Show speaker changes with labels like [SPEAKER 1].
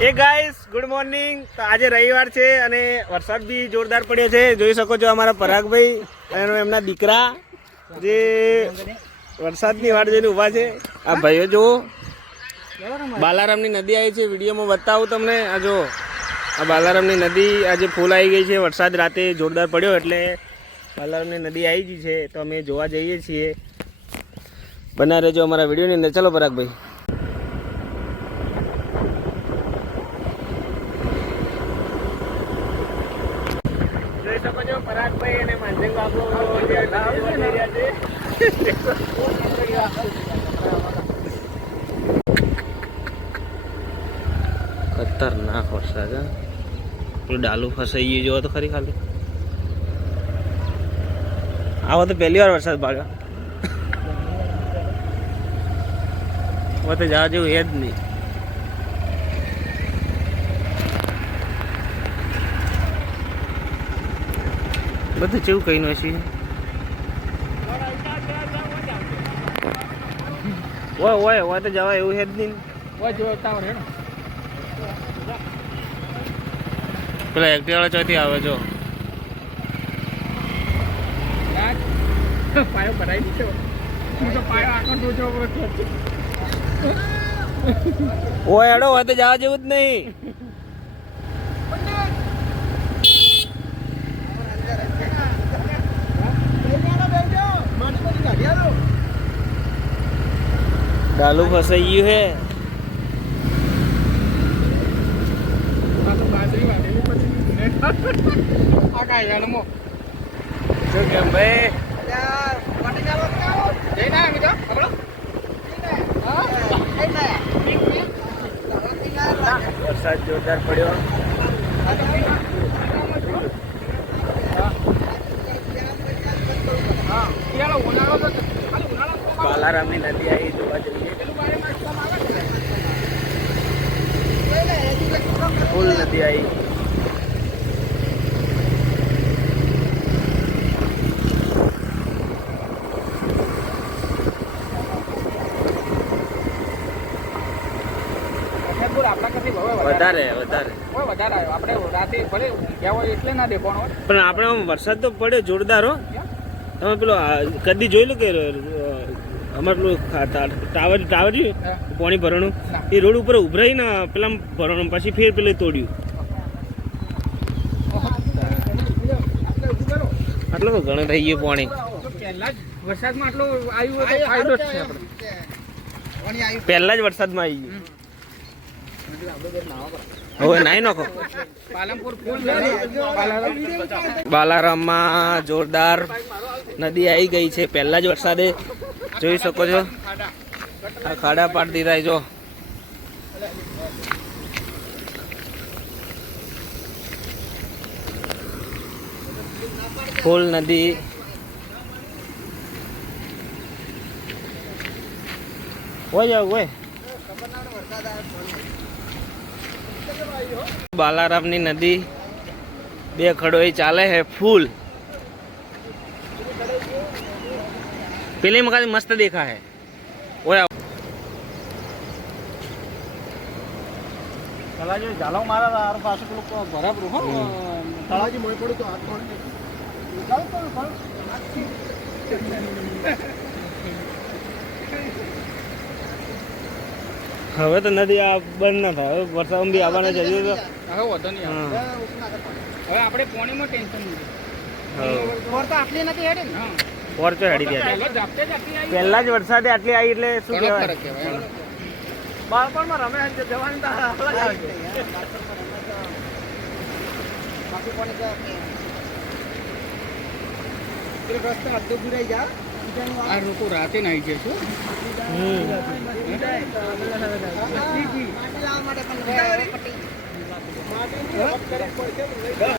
[SPEAKER 1] એ guys good morning તો આજે રવિવાર છે અને વરસાદ બી જોરદાર પડ્યો છે. જોઈ શકો છો અમારા પરાગભાઈ અને એમના દીકરા જે વરસાદની વાટ જોઈને ઊભા છે. આ ભાઈઓ જુઓ. બાલારામની નદી આવી છે. વિડીયોમાં બતાવું તમને. આ જો આ બાલારામની નદી આજે ફૂલ આવી ગઈ છે. વરસાદ રાતે જોરદાર પડ્યો એટલે બાલારામની નદી આવી ગઈ છે. તો અમે જોવા જઈએ છીએ. બના રહેજો અમારા વિડીયોની અંદર. ચલો પરાગભાઈ. જોઈ શકો છો, પરાગભાઈ અને માંજંગ બાબુ જે રહ્યા છે ખતરનાક વરસાદ પેલું ડાલુ ફસાઈ ગયું જોવો તો ખરી ખાલી. આવો તો પહેલી વાર વરસાદ પાડ્યો. હવે તો જવા જેવું એ જ નહીં. બધું જેવું કઈ નું છે. ઓય ઓય ઓય તો જવા એવું છે જ નહીં. પેલા એક્ટિવા ચોથી આવે જો.
[SPEAKER 2] પાયો ભરાઈ દીધો હું તો પાયો આખો ડોજો
[SPEAKER 1] ઓય અડો હોય તો જવા જેવું જ નહીં. ડાલુ ફસાઈ ગયું હે વરસાદ જોરદાર પડ્યો.
[SPEAKER 2] હા. ચાલો ઉનાળો તો ખાલી ઉનાળો
[SPEAKER 1] બાલારામની નદી આવી જોવા જઈએ
[SPEAKER 2] પેલું બારે માસ કામ આવે ને
[SPEAKER 1] ફૂલ નદી આવી. વધારે. વધારે
[SPEAKER 2] વધારે. આવ્યો. આપણે રાતે ભલે ગયા હોય એટલે ના દેખાણો હોય.
[SPEAKER 1] પણ આપણે વરસાદ તો પડ્યો જોરદાર હો. તમે પેલો કદી જોઈ લો કે અમારે ટાવર ટાવર
[SPEAKER 2] પોણી
[SPEAKER 1] પાણી ભરણું એ રોડ ઉપર ઉભરાઈ ને પેલા ભરણું પછી ફેર પેલે તોડ્યું. આટલો તો ઘણો થઈ ગયો પાણી.
[SPEAKER 2] વરસાદમાં આટલો આવ્યું તો ફાયદો જ છે આપણે.
[SPEAKER 1] પહેલા જ વરસાદમાં આવી ગયું. હવે નાઈ નાખો. બાલારામમાં જોરદાર નદી આવી ગઈ છે. પહેલા જ વરસાદે જોઈ શકો છો. આ ખાડા પાડી દીધા જો. ફૂલ નદી. હોય જાવ હોય. બાલારામની નદી બે ખડોઈ ચાલે છે, ફૂલ. પેલી मकान મસ્ત देखा है। ઓય
[SPEAKER 2] તળાજી ઝાલો મારા તાર પાસે પેલું બરાબર હો તળાજી મોય પડ્યું તો હાથ પડે ચાલ ચાલ ચાલ
[SPEAKER 1] હવે તો નદી આ બંધ ના થાય. હવે વરસાદ બી આવવાના છે હજુ તો.
[SPEAKER 2] હવે વધો નહીં હવે આપણે પોણીમાં ટેન્શન નહીં વરસાદ આટલી નથી હેડે ને. હા
[SPEAKER 1] પોરચો હેડી ગયા
[SPEAKER 2] પહેલો જ
[SPEAKER 1] વરસાદે આટલી આવી એટલે શું કહેવાય? બાળપણમાં રમે જવાની
[SPEAKER 2] આ લોકો રાતે નાઈ જાય છે